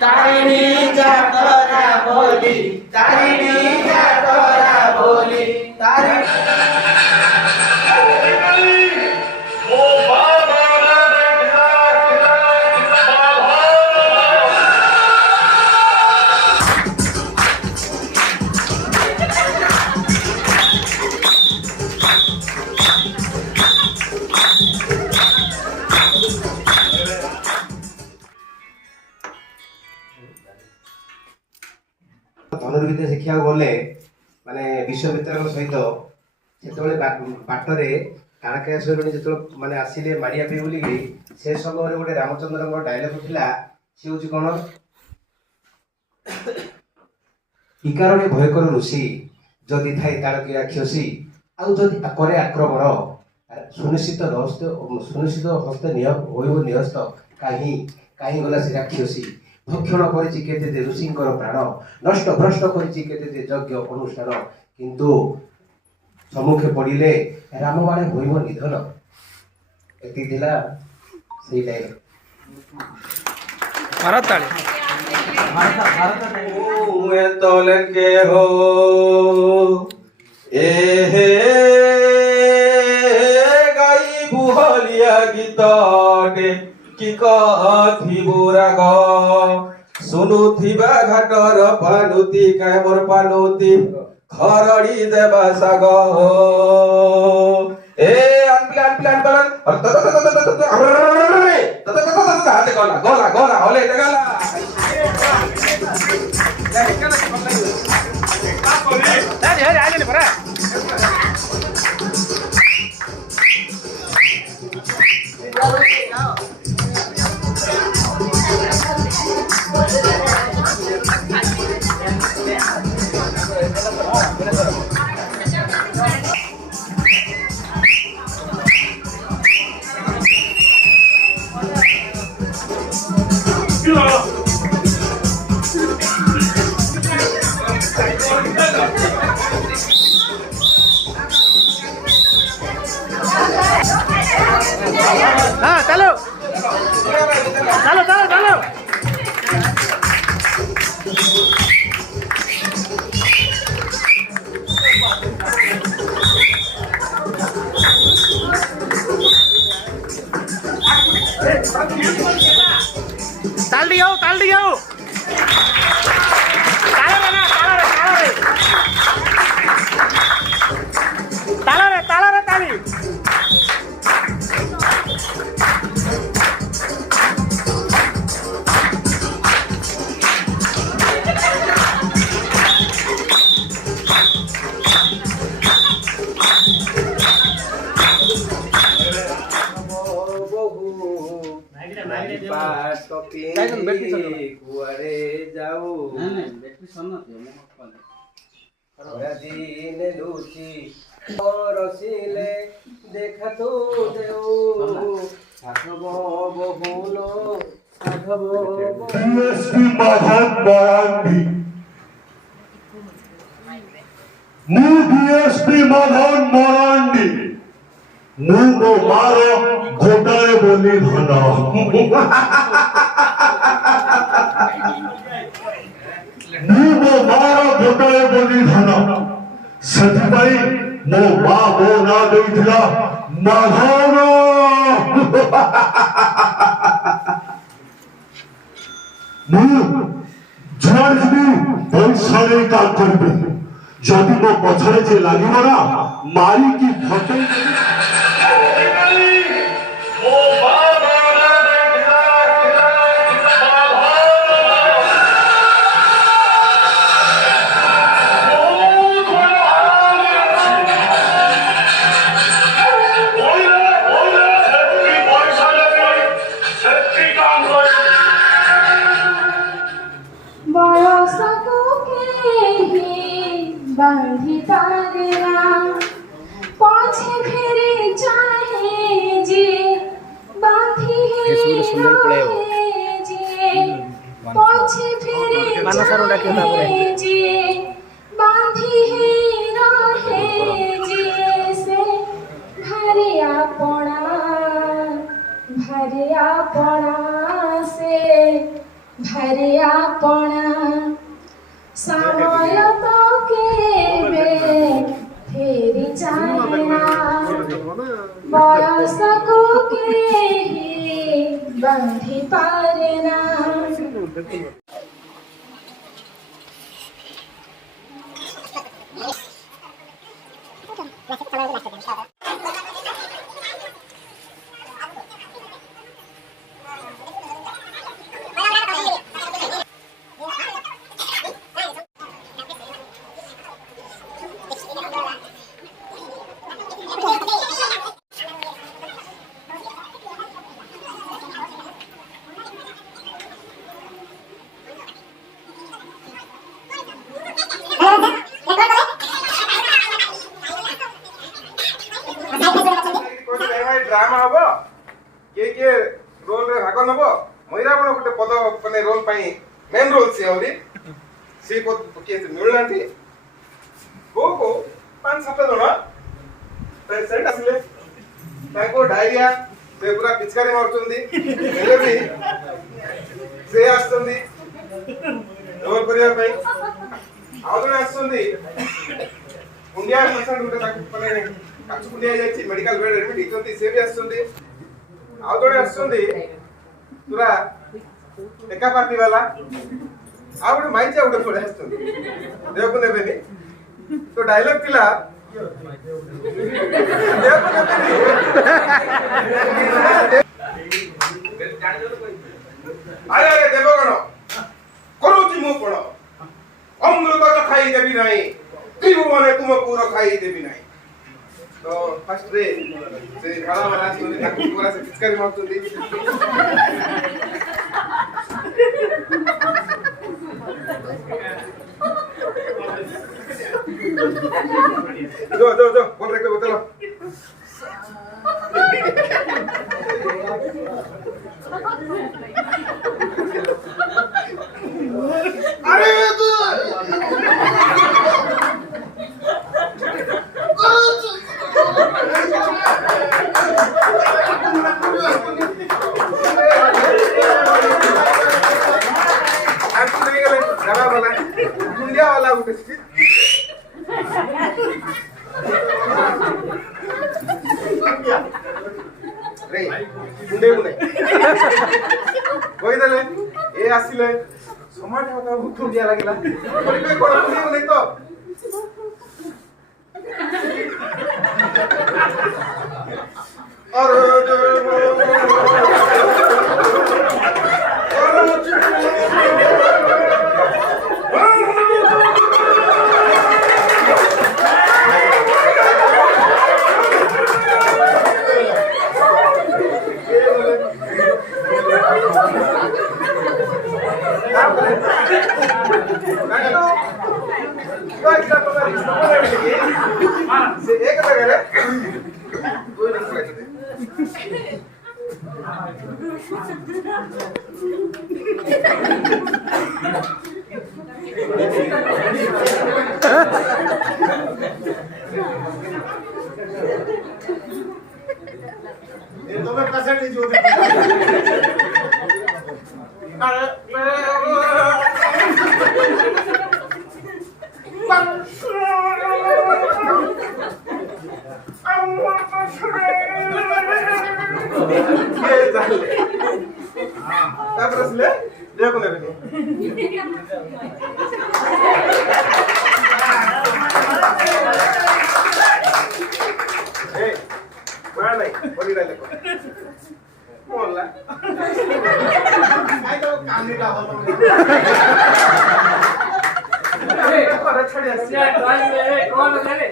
तारिणी जातरा बोली तारिणी जातरा बोली तारिणी धनुर्विद्या शिक्षा गले माने विश्वामित्र सहित से बाटरे तारकेश्वर जो माने आसिले मारिया पे बोली से समय गोटे रामचंद्र डायलॉग थिला सी हूँ कौन इकारणे भयकर ऋषि जदि थाई तारकी राक्षसी आदि करे आक्रमण सुनिश्चित हस्ते निहस्त कहीं गला से राक्षसी भक्षण करिछि केते जे ऋषिंकर प्राण नष्ट भ्रष्ट करिछि केते जे यज्ञ अनुष्ठान किंतु सम्मुखे पड़िले राम बाणे होइब निधन एति दिला सेही डायलॉग भारत ताले मैं तोलन के हो ए हे गाई बुहलिया गीतटे कि कथि बुराग सुनुथिबा घाटर पानुति काय मोर पानुति खरड़ी देबा साग ए अनप्लान गला गला गला होले गला हरे आले बरा हाँ चलो चलो चलो चलो ताल दियो ताल दियो ताला रे ताली कुआरे जाऊ दिन लुची रसिले देखा तो देऊ साधव बहुलो साधव महात्मा गांधी मु डीएसपी मदन मरांडी मु मो मारो घोटाए बोली धन मु मो मारो घोटाए बोली धन सतिबाई मो मा मो ना देइथिला मधन मु जुआड़ी पैसा काम करबे जदि मो पछरे जे लागिब ना मारी की फटे मानसारों डाकियो तापरे बांधी है रहे जी ଘରେ ଆପଣା ସମୟ ତ କେବେ ଫେରି ଯାଏନା ବୟସକୁ କେହି ବାନ୍ଧି ପାରେନା ड्रामा हम किए रोल रे भाग नब मैरावण गोटे पद माने रोल मेन रोल सी पद किए मिलना को 5-7 जन पेशेंट आसले डायरिया से पूरा पिचकारी मारुचंदी भी से आसुंदी रोल करिया पई आउ जने आसुंदी कुंडिया पेशेंट गोटे माने काचु कुंडिया जाई मेडिकल बेड एडमिट हिचंती से भी आसुंदी आउ जने आसुंदी पूरा एका पार्टी वाला आ गोटे माइचा गोटे पड़े आसुंदी देखो नेबेनी तो डायलॉग थिला अरे अरे देवगण करूची मु कोण अमृत तो खाई देबी नाही त्रिभुवने तुमको रखाई देबी नाही तो फर्स्ट रे से खाना वाला सुनी ताको पूरा से पिचकारी मारतुंदी जो बोल रहे को चलो अरे तू इंडिया वाला उठे रे मुंडे मुंडे कोई दले ए आसिले समाटे होता भूख दिया लागला कोई कोन मुंडे मुंडे तो और एक लगे कोई नहीं लगे ये तो मैं पैसे नहीं जोड़े देखो ना नहीं बड़ी डाले बोलला नहीं तो काम नहीं डाल अरे पर छड़ी से ड्राइव में कौन ले ले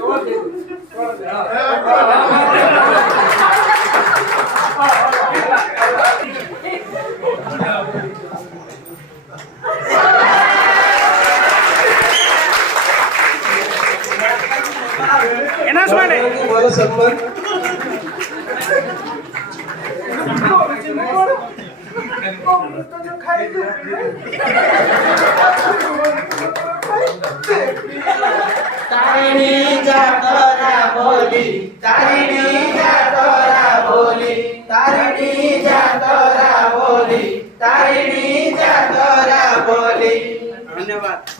कौन दे एनाउंसमेंट है बोलो सम्मान तारिणी जातरा बोली तारिणी जातरा बोली तारिणी जातरा बोली तारिणी बोली। धन्यवाद।